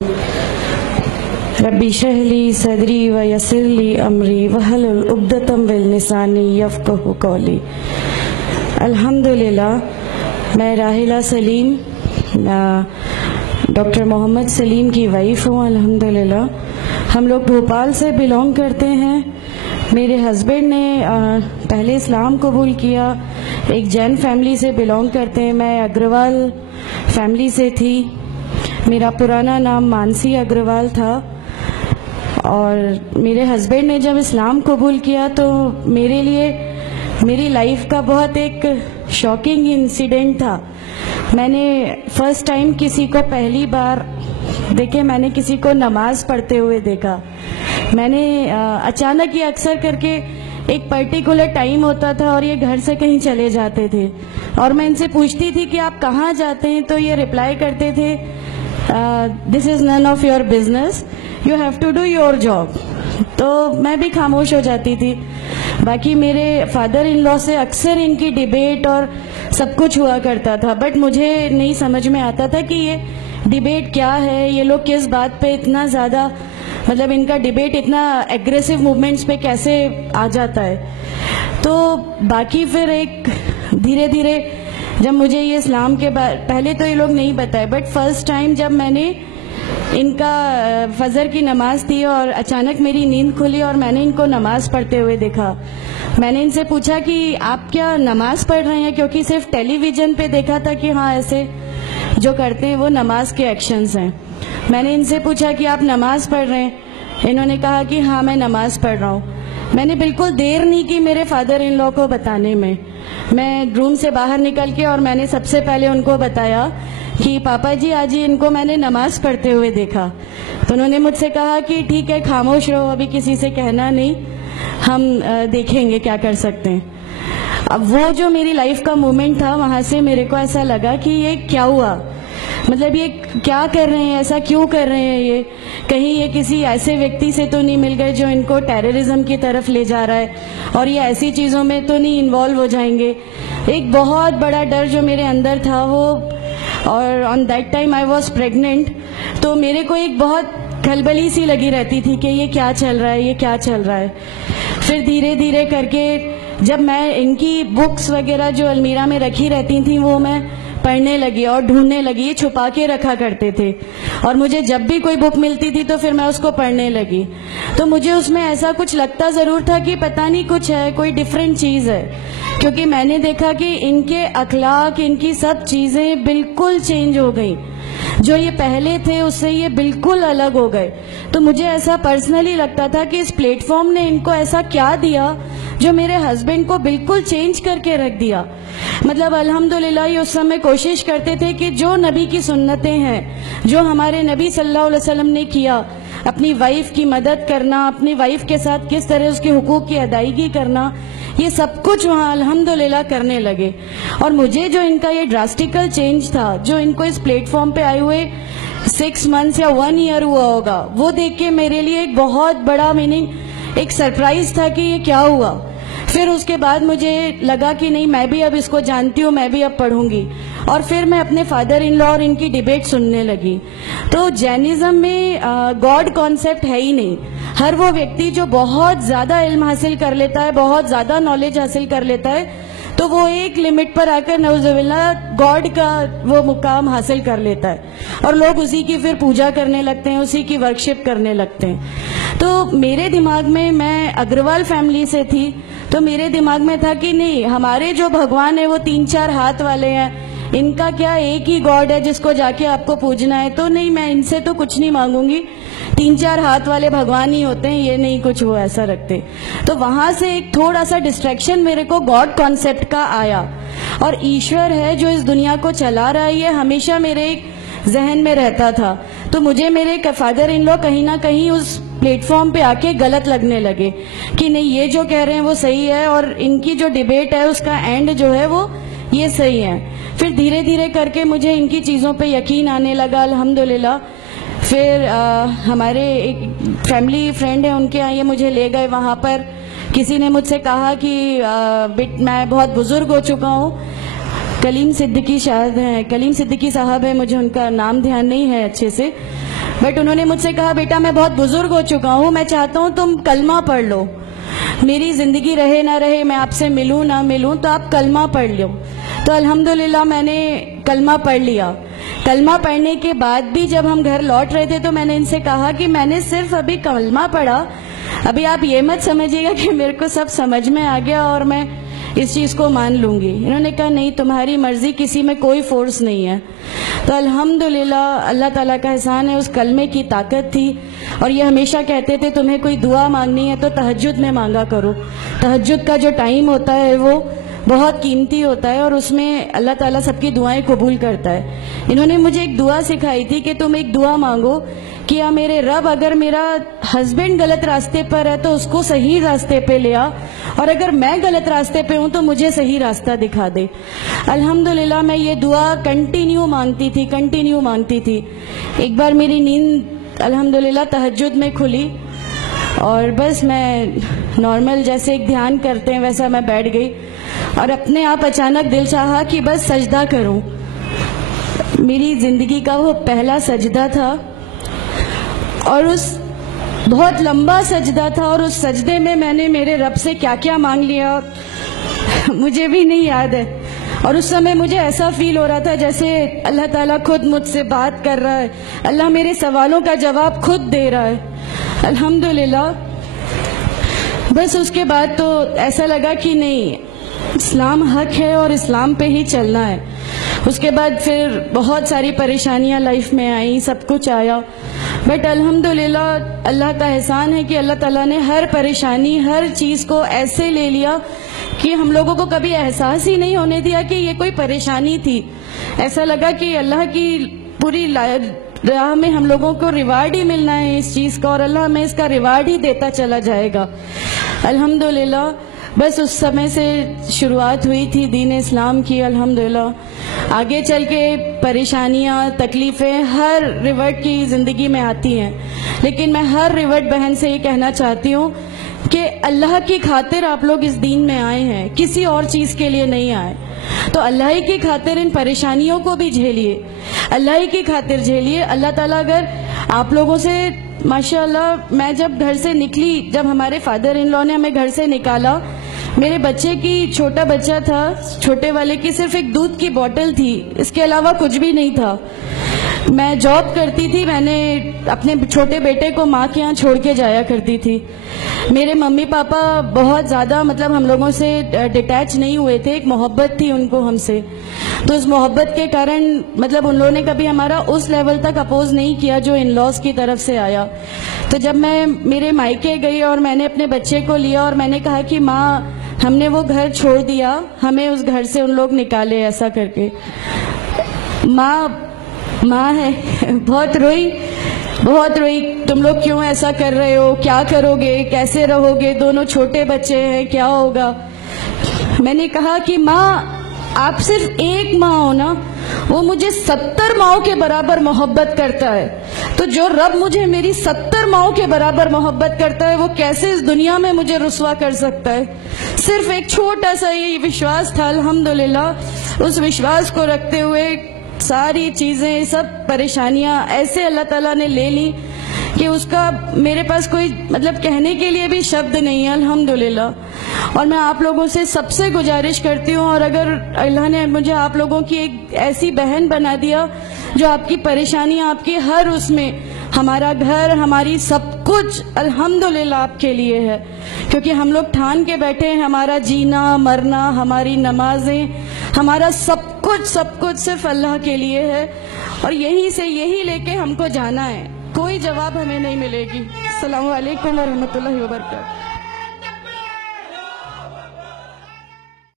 रब्बी शहली सदरी व यसिरली अमरी वहलुल उक़्दतम मिन लिसानी यफ़क़हू क़ौली। अल्हम्दुलिल्लाह, मैं राहिला सलीम डॉक्टर मोहम्मद सलीम की वाइफ हूँ। अल्हम्दुलिल्लाह, हम लोग भोपाल से बिलोंग करते हैं। मेरे हस्बैंड ने पहले इस्लाम कबूल किया, एक जैन फैमिली से बिलोंग करते हैं। मैं अग्रवाल फैमिली से थी। मेरा पुराना नाम मानसी अग्रवाल था और मेरे हस्बैंड ने जब इस्लाम कबूल किया तो मेरे लिए मेरी लाइफ का बहुत एक शॉकिंग इंसिडेंट था। मैंने फर्स्ट टाइम किसी को पहली बार मैंने किसी को नमाज पढ़ते हुए देखा। मैंने अचानक ही अक्सर करके एक पर्टिकुलर टाइम होता था और ये घर से कहीं चले जाते थे और मैं इनसे पूछती थी कि आप कहाँ जाते हैं, तो ये रिप्लाई करते थे, this is none of your business, you have to do your job. तो मैं भी खामोश हो जाती थी। बाकी मेरे फादर इन लॉ से अक्सर इनकी डिबेट और सब कुछ हुआ करता था, बट मुझे नहीं समझ में आता था कि ये डिबेट क्या है, ये लोग किस बात पे इतना ज़्यादा इनका डिबेट इतना एग्रेसिव मूवमेंट्स पे कैसे आ जाता है। तो बाकी फिर एक धीरे धीरे जब मुझे ये इस्लाम के पहले तो ये लोग नहीं बताए, बट फर्स्ट टाइम जब मैंने इनका फजर की नमाज थी और अचानक मेरी नींद खुली और मैंने इनको नमाज पढ़ते हुए देखा। मैंने इनसे पूछा कि आप क्या नमाज पढ़ रहे हैं, क्योंकि सिर्फ टेलीविज़न पे देखा था कि हाँ ऐसे जो करते हैं वो नमाज के एक्शंस हैं। मैंने इनसे पूछा कि आप नमाज पढ़ रहे हैं, इन्होंने कहा कि हाँ मैं नमाज पढ़ रहा हूँ। मैंने बिल्कुल देर नहीं की मेरे फादर इन लॉ को बताने में। मैं रूम से बाहर निकल के और मैंने सबसे पहले उनको बताया कि पापा जी आज ही इनको मैंने नमाज पढ़ते हुए देखा। तो उन्होंने मुझसे कहा कि ठीक है, खामोश रहो, अभी किसी से कहना नहीं, हम देखेंगे क्या कर सकते हैं। अब वो जो मेरी लाइफ का मोमेंट था, वहाँ से मेरे को ऐसा लगा कि ये क्या हुआ, ये क्या कर रहे हैं, ऐसा क्यों कर रहे हैं, ये कहीं ये किसी ऐसे व्यक्ति से तो नहीं मिल गए जो इनको टेररिज्म की तरफ ले जा रहा है और ये ऐसी चीज़ों में तो नहीं इन्वॉल्व हो जाएंगे। एक बहुत बड़ा डर जो मेरे अंदर था वो, और on that time I was pregnant, तो मेरे को एक बहुत खलबली सी लगी रहती थी कि ये क्या चल रहा है, ये क्या चल रहा है। फिर धीरे धीरे करके जब मैं इनकी बुक्स वगैरह जो अलमीरा में रखी रहती थी वो मैं पढ़ने लगी और ढूंढने लगी। ये छुपा के रखा करते थे और मुझे जब भी कोई बुक मिलती थी तो फिर मैं उसको पढ़ने लगी। तो मुझे उसमें ऐसा कुछ लगता ज़रूर था कि पता नहीं कुछ है, कोई डिफरेंट चीज़ है, क्योंकि मैंने देखा कि इनके अखलाक, इनकी सब चीज़ें बिल्कुल चेंज हो गई। जो ये पहले थे उससे ये बिल्कुल अलग हो गए। तो मुझे ऐसा पर्सनली लगता था कि इस प्लेटफॉर्म ने इनको ऐसा क्या दिया जो मेरे हस्बैंड को बिल्कुल चेंज करके रख दिया। अल्हम्दुलिल्लाह ये उस समय कोशिश करते थे कि जो नबी की सुन्नतें हैं, जो हमारे नबी सल्लल्लाहु अलैहि वसल्लम ने किया, अपनी वाइफ की मदद करना, अपनी वाइफ के साथ किस तरह उसके हुकूक की अदायगी करना, ये सब कुछ वहाँ अल्हम्दुलिल्लाह करने लगे। और मुझे जो इनका ये ड्रास्टिकल चेंज था, जो इनको इस प्लेटफॉर्म पे आए हुए 6 मंथ्स या 1 ईयर हुआ होगा, वो देख के मेरे लिए एक बहुत बड़ा एक सरप्राइज था कि ये क्या हुआ। फिर उसके बाद मुझे लगा कि नहीं, मैं भी अब इसको जानती हूँ, मैं भी अब पढ़ूंगी। और फिर मैं अपने फादर इन लॉ और इनकी डिबेट सुनने लगी। तो जैनिज्म में गॉड कॉन्सेप्ट है ही नहीं। हर वो व्यक्ति जो बहुत ज़्यादा इल्म हासिल कर लेता है, बहुत ज़्यादा नॉलेज हासिल कर लेता है, तो वो एक लिमिट पर आकर नऊजुबिल्लाह गॉड का वो मुकाम हासिल कर लेता है और लोग उसी की फिर पूजा करने लगते हैं, उसी की वर्शिप करने लगते हैं। तो मेरे दिमाग में, मैं अग्रवाल फैमिली से थी, तो मेरे दिमाग में था कि नहीं, हमारे जो भगवान है वो 3-4 हाथ वाले हैं, इनका क्या एक ही गॉड है जिसको जाके आपको पूजना है। तो नहीं, मैं इनसे तो कुछ नहीं मांगूंगी, 3-4 हाथ वाले भगवान ही होते हैं, ये नहीं कुछ वो ऐसा रखते। तो वहां से एक थोड़ा सा डिस्ट्रैक्शन मेरे को गॉड कॉन्सेप्ट का आया, और ईश्वर है जो इस दुनिया को चला रहा है, ये हमेशा मेरे जहन में रहता था। तो मुझे मेरे फादर इन लॉ कहीं ना कहीं उस प्लेटफॉर्म पे आके गलत लगने लगे कि नहीं, ये जो कह रहे हैं वो सही है और इनकी जो डिबेट है उसका एंड जो है वो ये सही है। फिर धीरे धीरे करके मुझे इनकी चीज़ों पे यकीन आने लगा अल्हम्दुलिल्लाह। फिर हमारे एक फैमिली फ्रेंड है, उनके यहाँ ये मुझे ले गए। वहाँ पर किसी ने मुझसे कहा कि मैं बहुत बुजुर्ग हो चुका हूँ, कलीम सिद्दीकी साहब हैं, मुझे उनका नाम ध्यान नहीं है अच्छे से, बट उन्होंने मुझसे कहा, बेटा मैं बहुत बुजुर्ग हो चुका हूँ, मैं चाहता हूँ तुम कलमा पढ़ लो, मेरी जिंदगी रहे ना रहे, मैं आपसे मिलूं ना मिलूं, तो आप कलमा पढ़ लो। तो अल्हम्दुलिल्लाह मैंने कलमा पढ़ लिया। कलमा पढ़ने के बाद भी जब हम घर लौट रहे थे तो मैंने इनसे कहा कि मैंने सिर्फ अभी कलमा पढ़ा, अभी आप ये मत समझिएगा कि मेरे को सब समझ में आ गया और मैं इस चीज़ को मान लूँगी। इन्होंने कहा नहीं, तुम्हारी मर्जी, किसी में कोई फोर्स नहीं है। तो अल्हम्दुलिल्लाह अल्लाह ताला का एहसान है, उस कलमे की ताकत थी। और ये हमेशा कहते थे तुम्हें कोई दुआ मांगनी है तो तहज्जुद में मांगा करो। तहज्जुद का जो टाइम होता है वो बहुत कीमती होता है और उसमें अल्लाह ताला सबकी दुआएं कबूल करता है। इन्होंने मुझे एक दुआ सिखाई थी कि तुम एक दुआ मांगो कि या मेरे रब, अगर मेरा हस्बैंड गलत रास्ते पर है तो उसको सही रास्ते पे ले आ, और अगर मैं गलत रास्ते पे हूं तो मुझे सही रास्ता दिखा दे। अल्हम्दुलिल्लाह मैं ये दुआ कंटिन्यू मांगती थी। एक बार मेरी नींद अल्हम्दुलिल्लाह तहज्जुद में खुली और बस मैं नॉर्मल जैसे एक ध्यान करते हैं वैसा मैं बैठ गई और अपने आप अचानक दिल चाहा कि बस सजदा करूं। मेरी जिंदगी का वो पहला सजदा था और उस बहुत लंबा सजदा था और उस सजदे में मैंने मेरे रब से क्या क्या मांग लिया मुझे भी नहीं याद है। और उस समय मुझे ऐसा फील हो रहा था जैसे अल्लाह ताला खुद मुझसे बात कर रहा है, अल्लाह मेरे सवालों का जवाब खुद दे रहा है। अल्हम्दुलिल्लाह बस उसके बाद तो ऐसा लगा कि नहीं, इस्लाम हक है और इस्लाम पे ही चलना है। उसके बाद फिर बहुत सारी परेशानियां लाइफ में आई, सब कुछ आया, बट अल्हम्दुलिल्लाह अल्लाह का एहसान है कि अल्लाह ताला ने हर परेशानी, हर चीज़ को ऐसे ले लिया कि हम लोगों को कभी एहसास ही नहीं होने दिया कि ये कोई परेशानी थी। ऐसा लगा कि अल्लाह की पूरी राह में हम लोगों को रिवार्ड ही मिलना है इस चीज़ का और अल्लाह हमें इसका रिवार्ड ही देता चला जाएगा। अल्हम्दुलिल्लाह बस उस समय से शुरुआत हुई थी दीन इस्लाम की। अल्हम्दुलिल्लाह आगे चल के परेशानियाँ, तकलीफ़ें हर रिवर्ट की ज़िंदगी में आती हैं, लेकिन मैं हर रिवर्ट बहन से ये कहना चाहती हूँ कि अल्लाह की खातिर आप लोग इस दीन में आए हैं, किसी और चीज़ के लिए नहीं आए। तो अल्लाह ही की खातिर इन परेशानियों को भी झेलिए, अल्लाह ही की खातिर झेलिए। अल्लाह ताला अगर आप लोगों से, माशाअल्लाह मैं जब घर से निकली, जब हमारे फादर इन लॉ ने हमें घर से निकाला, मेरे बच्चे की, छोटा बच्चा था, छोटे वाले की सिर्फ एक दूध की बोतल थी, इसके अलावा कुछ भी नहीं था। मैं जॉब करती थी, मैंने अपने छोटे बेटे को माँ के यहाँ छोड़ के जाया करती थी। मेरे मम्मी पापा बहुत ज़्यादा मतलब हम लोगों से डिटैच नहीं हुए थे, एक मोहब्बत थी उनको हमसे, तो उस मोहब्बत के कारण मतलब उन लोगों ने कभी हमारा उस लेवल तक अपोज नहीं किया जो इन लॉज की तरफ से आया। तो जब मैं मेरे मायके गई और मैंने अपने बच्चे को लिया और मैंने कहा कि माँ हमने वो घर छोड़ दिया, हमें उस घर से उन लोग निकाले, ऐसा करके माँ है बहुत रोई, तुम लोग क्यों ऐसा कर रहे हो, क्या करोगे, कैसे रहोगे, दोनों छोटे बच्चे हैं, क्या होगा। मैंने कहा कि माँ आप सिर्फ एक माँ हो ना, वो मुझे 70 माँओं के बराबर मोहब्बत करता है, तो जो रब मुझे मेरी 70 माँओं के बराबर मोहब्बत करता है वो कैसे इस दुनिया में मुझे रुस्वा कर सकता है। सिर्फ एक छोटा सा ये विश्वास था। अल्हम्दुलिल्लाह उस विश्वास को रखते हुए सारी चीज़ें, सब परेशानियां ऐसे अल्लाह ताला ने ले ली कि उसका मेरे पास कोई मतलब कहने के लिए भी शब्द नहीं है। अल्हम्दुलिल्लाह। और मैं आप लोगों से सबसे गुजारिश करती हूँ, और अगर अल्लाह ने मुझे आप लोगों की एक ऐसी बहन बना दिया जो आपकी परेशानियां, आपकी हर उसमें, हमारा घर, हमारी सब कुछ अल्हम्दुलिल्लाह आपके लिए है, क्योंकि हम लोग ठान के बैठे हैं हमारा जीना मरना, हमारी नमाजें, हमारा सब कुछ सिर्फ अल्लाह के लिए है और यहीं से यही लेके हमको जाना है, कोई जवाब हमें नहीं मिलेगी। अस्सलामु अलैकुम व रहमतुल्लाहि व बरकातहू।